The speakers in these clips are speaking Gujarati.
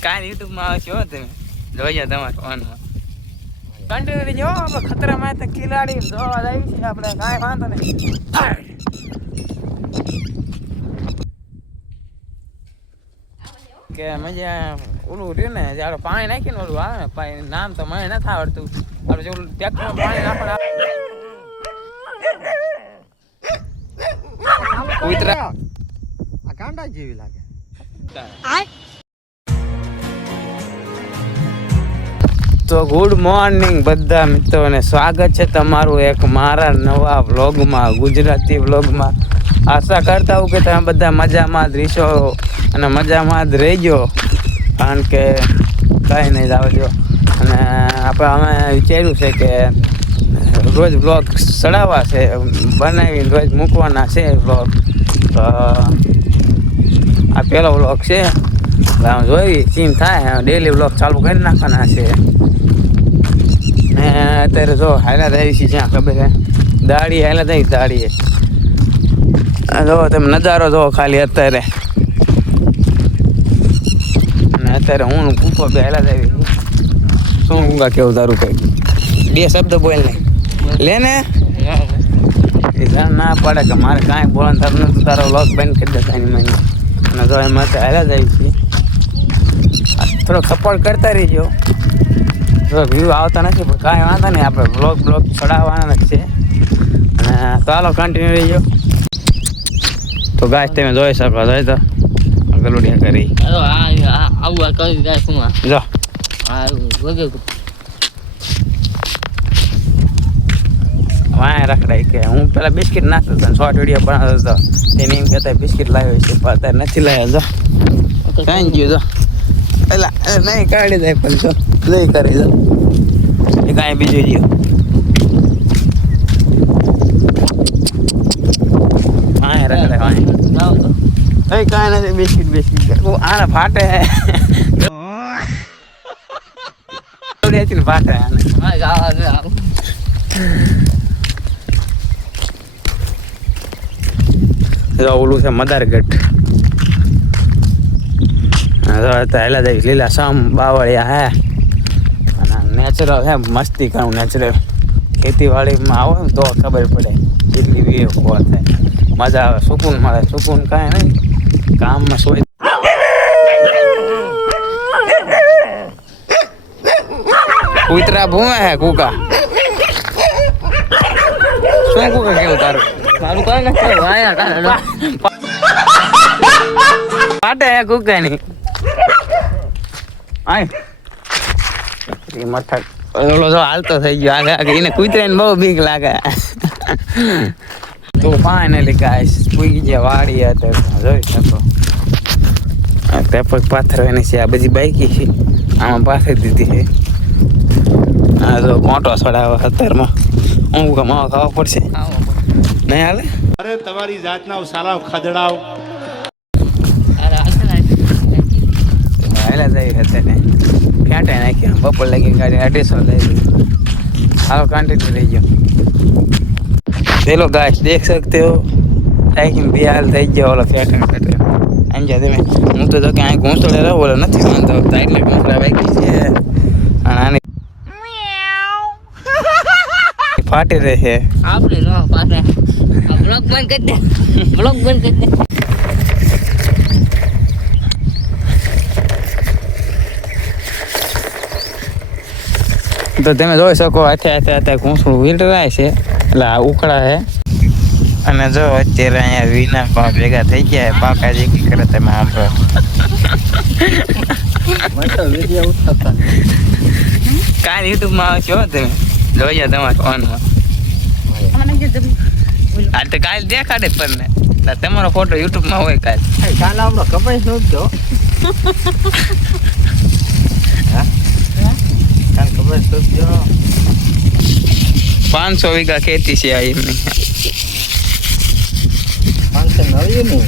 કાલ યુટ્યુબમાં આવશે હો તમે જોઈ તમારા ફોનમાં કન્ટિન્યુ જો આપણે ખતરામાં તો ખિલાડી જોવા આવી છે આપણે કાંઈ વાંધો નહીં કે મજા ઓલું રહ્યું ને જ્યારે પાણી નાખીને ઓલું આવે ને પાણી નામ તો મને નથી આવડતું આપણે જો ટ્રેક્ટરમાં પાણી નાખવા કૂતરા આ કાંડા જેવી લાગે તો ગુડ મોર્નિંગ બધા મિત્રોને સ્વાગત છે તમારું એક મારા નવા વ્લોગમાં ગુજરાતી વ્લોગમાં આશા કરતા હું કે તમે બધા મજામાં જ રહેશો અને મજામાં જ રહેજો કારણ કે કાંઈ નહીં આવજો અને અમે વિચાર્યું છે કે રોજ વ્લોગ ચડાવવા છે બનાવીને રોજ મૂકવાના છે વ્લોગ તો આ પહેલો વ્લોગ છે જોઈ ચીન થાય ડેલી વ્લોગ ચાલુ કરી નાખવાના છે ને અત્યારે જો હાઈલા થઈ છે જ્યાં ખબર છે દાડી હાઈલા થઈ દાડીએ જો તમે નજારો જો ખાલી અત્યારે અને અત્યારે હું કૂપો બે હાઈલા થઈ શું ઊંઘા કેવું તારું કઈ બે શબ્દ બોલ નહીં લે ને એ ના પડે કે મારે કાંઈ બોલવાનું થતું નથી તારો વ્લોગ બંધ કરી દે કાંઈ મને અને જો એમાં હાઈલા જાય છે થોડોક સપોર્ટ કરતા રહીજો વ્યૂ આવતા નથી પણ કાંઈ વાંધો નહીં આપણે બ્લોગ ચડાવવાના જ છે અને ચાલો કન્ટિન્યુ રહીજો તો ગાય તમે જોઈ શકો જોઈ તો ગલુડિયા કરી જો વાય રખડાય કે હું પેલા બિસ્કિટ નાખતો હતો શોર્ટ વિડીયો બનાવતો હતો એને એમ કહેતા બિસ્કિટ લાવ્યો છે પણ અત્યારે નથી લાવ્યા જો કાંઈ ગયું જો પેલા નહીં કાઢી જાય પણ જો લઈ કરી દો એ કાંઈ બીજું ગયું હા રખડે કાંઈ કાંઈ નથી બિસ્કિટ આને ફાટે ફાટે ઓલું છે મદારગઢ હેલા જાય લીલા સામ બાવળિયા હે અને નેચરલ હે મસ્તી કરું નેચરલ ખેતીવાડીમાં આવો ને તો ખબર પડે કેટલી વીર થાય મજા આવે સુકૂન મળે સુકૂન કાંઈ નહીં કામમાં સોય કૂતરા ભૂમે હે કુકા શું કુકા કેવું તારું મારું કઈ નથી પાટે હે કુકા ની મથક ઓલો જો હાલતો થઈ ગયો આગળ આગળ એને કૂતરાને બહુ બીક લાગે તો ફાઇનલી ગાઈસ પૂગી ગયા વાડી અત્યારે જોઈ શકો પેપર પાથર એની છે આ બધી બાઈકી છે આમાં પાથરી દીધી છે આ જો મોટો સડાવે અત્યારમાં હું માવો ખાવા પડશે નહીં હાલે અરે તમારી જાતના સાલા ખદડાવ હાલા જાય અત્યારે ફેંટે નાખ્યા બપોર લાગી ગાડી 250 લઈ હાલો કન્ટિન્યુ રહી ગયો ચલો ગાઈસ દેખ सकते हो સાઈકિંગ બે હાલ થઈ ગયો ઓલો ફેંટે આમ જા તમે હું તો જો કે આ ઘોંસડે રહો ઓલો નથી માનતો એટલે ઘોંસડા બાકી છે અને આની ફાટી રહે છે આપણે નો પાછે બ્લોગ બંધ કરી દે બ્લોગ બંધ કરી દે તો તમે જોઈ શકો અત્યારે ઘૂંસડું વીંટરાય છે એટલે આ ઉકળા છે અને જો અત્યારે અહીંયા વિના પણ ભેગા થઈ ગયા પાકા જે કરે તમે આમ કાલ યુટ્યુબમાં આવશો તમે જોઈ તમારા ફોનમાં આ તો કાલ દેખાડે પણ ને તમારો ફોટો યુટ્યુબમાં હોય કાલ આપણો કપાઈ શોધજો કાલ કપાઈ શોધજો 500 વીઘા ખેતી છે આ એમની 509 નહીં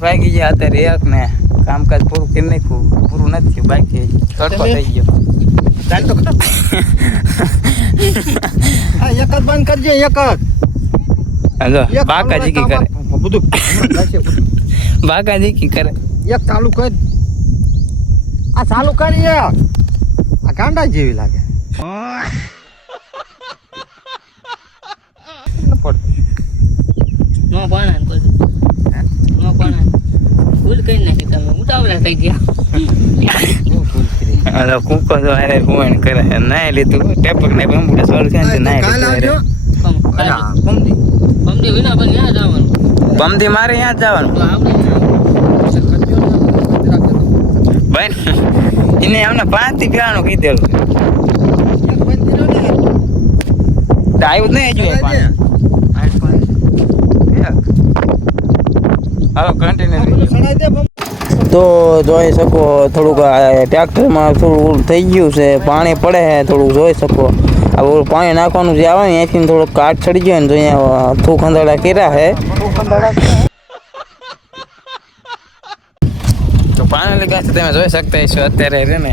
બાકી ગયા અત્યારે એક ને કામકાજ પૂરું કરી નાખ્યું પૂરું નથી બાકી તડકો થઈ ગયો ચાલ તો હા એક જ બંધ કરજે એક જ હાલો એક બાકાજી કી કરે બધું હમણાં થશે બધું. બાકાજી કી કરે એક ચાલુ કર આ ચાલુ કરી આ ગાંડા જેવી લાગે ન પડતું. નો પાણા ને કોઈ નો પાણા ભૂલ કરી નાખી તમે ઉતાવળા થઈ ગયા બહુ ભૂલ કરી. હાલો કૂકો તો અરે ફોન કરે નાય લીધું ટેપક ને બંબુડા સોલ છે ને નાય કાલ આવજો લીધું અલા, પમદી. અમને વિના પણ યાદ આવવાનું બમથી મારે ત્યાં જ જવાનું તો આપણે કરજો ને, રાખજો તો. ભાઈ એને અમને 5 થી પીવાનું કીધેલું એક બંધ કર્યો ને આવ્યું જ નહીં હજુ એ પાણી. હાલો કન્ટિન્યુ સડાઈ દે પમ. તો જોઈ શકો થોડુંક ટ્રેક્ટરમાં થોડું થઈ ગયું છે પાણી પડે છે થોડુંક જોઈ શકો આ ઓલું પાણી નાખવાનું જે આવે ને અહીંથી થોડુંક કાટ ચડી ગયો ને તો અહીંયા થૂ ખંદાડા કર્યા છે તો પાણી લગા તમે જોઈ શકતા છો અત્યારે રે ને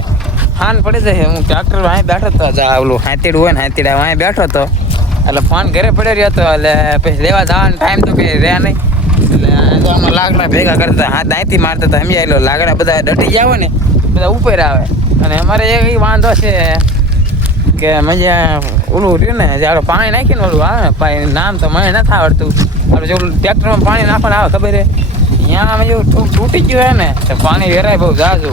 હાન પડી જાય હું ટ્રેક્ટર અહીં બેઠો હતો ઓલું હાથીડું હોય ને હાથીડા અહીં બેઠો હતો એટલે ફોન ઘરે પડ્યો રહ્યો હતો એટલે પછી લેવા જવાનો ટાઈમ તો કંઈ રહ્યા નહીં એટલે તો આમાં લાકડા ભેગા કરતા હાથ અહીંથી મારતા હતા સમજાય લો લાકડા બધા ડટી ગયા હોય ને બધા ઉપર આવે અને અમારે એ વાંધો છે કે મજા ઓલું રહ્યું ને જ્યારે પાણી નાખીને ઓલું આવે ને ભાઈ નામ તો મને નથી આવડતું આપણે જો ટ્રેક્ટરમાં પાણી નાખવાનું આવે ખબર છે ત્યાં અમે જો તૂટી ગયું હોય ને તો પાણી વેરાય બહુ જાજુ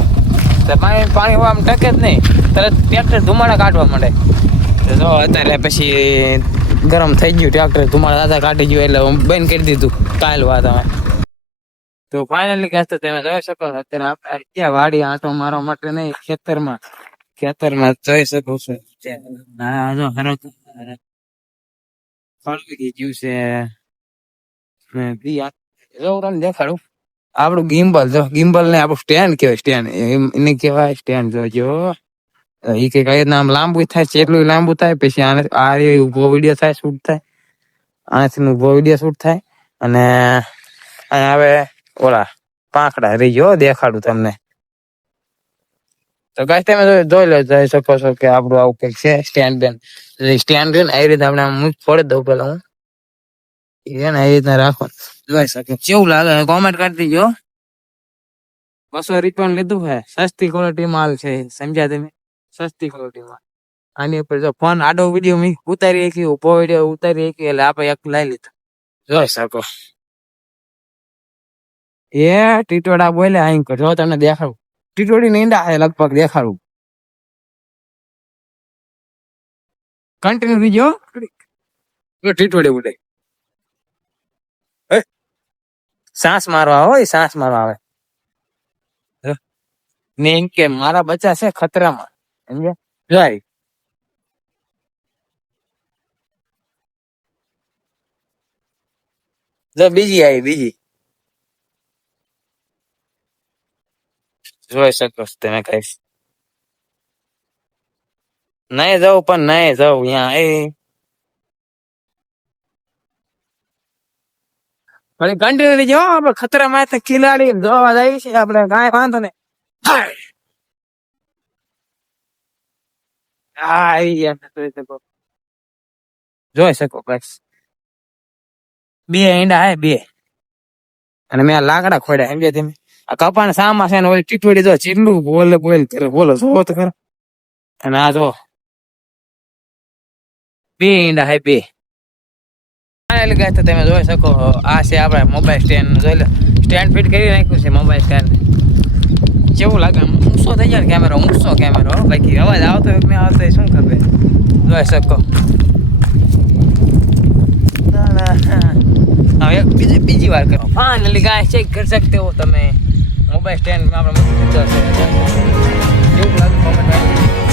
તો પાણી આમ ટકે જ નહીં તરત ટ્રેક્ટર ધુમાડા કાઢવા માંડે તો જો અત્યારે પછી ગરમ થઈ ગયું ટ્રેક્ટર ધુમાડા દાદા કાઢી ગયું એટલે હું બંધ કરી દીધું કાલ વાત અમે તો ફાઇનલી કહેતો તમે જોઈ શકો છો અત્યારે આપણે ક્યાં વાડી આંટો મારવા માટે નહીં ખેતરમાં જોઈ શકો છો ના જો ખરો ફળવી ગયું છે દેખાડું આપણું ગિમ્બલ ને આપણું સ્ટેન્ડ કહેવાય સ્ટેન્ડ એને કહેવાય સ્ટેન્ડ જોજો એ કઈ આમ લાંબુ થાય છે એટલું લાંબુ થાય પછી આ ઉભો વિડીયો થાય શૂટ થાય આનાથી ઉભો વિડીયો શૂટ થાય અને હવે ઓલા પાંખડા રહી ગયો દેખાડું તમને તો ગાઈસ તમે જોઈ લો જોઈ શકો છો કે આપણું આવું કઈક છે સ્ટેન્ડ રહ્યું ને એ રીતે આપણે આમ ફોડી દઉં પેલા હું એને એ રીતના રાખવાનું જોઈ શકે કેવું લાગે કોમેન્ટ કરી દીજો 200 રૂપિયા લીધું છે સસ્તી ક્વોલિટી માલ છે સમજ્યા તમે સસ્તી ક્વોલિટી માલ આની ઉપર જો ફોન આડો વિડીયો મેં ઉતારી રાખી ઉભો વિડીયો ઉતારી રાખી એટલે આપણે એક લઈ લીધું જોઈ શકો એ ટીટોડા બોલે અહીં જો તમને દેખાડું ટીટોડી નીંદા છે લગભગ દેખાડું કન્ટિન્યુ બીજો ટીટોડી બોલે सांस मारवा हो सांस मारवा આવે ને એમ કે મારા બચ્ચા છે ખતરામાં સમજ્યા જોઈ જો બીજી આવી બીજી જોઈ શકો છો તમે કઈશ નહીં જાઉં પણ નહીં જાઉં અહીંયા એ કન્ટિન્યુ રહેજો આપડે ખતરામાં ખિલાડી જોવા જાય છે આપડે કાંઈ વાંધો નહીં જોઈ શકો બસ 2 ઈંડા હે 2 અને મેં લાકડા ખોડ્યા સમજ્યા તમે આ કપાણ સામા છે ને ઓલી ટીટોડી જો ચીટલું બોલ કરે બોલો જો તો ખરા અને આ જો 2 ઈંડા હે 2 તમે જોઈ શકો આ છે આપડે મોબાઈલ સ્ટેન્ડ જોઈ લો સ્ટેન્ડ ફિટ કરી નાખ્યું છે મોબાઈલ સ્ટેન્ડ કેવું લાગે ઊંચો થઈ જાય કેમેરો ઊંચો કેમેરો બાકી અવાજ આવતો હોય કે નહીં આવતો શું ખબર જોઈ શકો હવે બીજી વાર કરો ફાઇનલી ગાઈસ ચેક કરી શકતે હો તમે મોબાઈલ સ્ટેન્ડ આપણે મૂકી દીધો છે કેવું લાગે કોમેન્ટ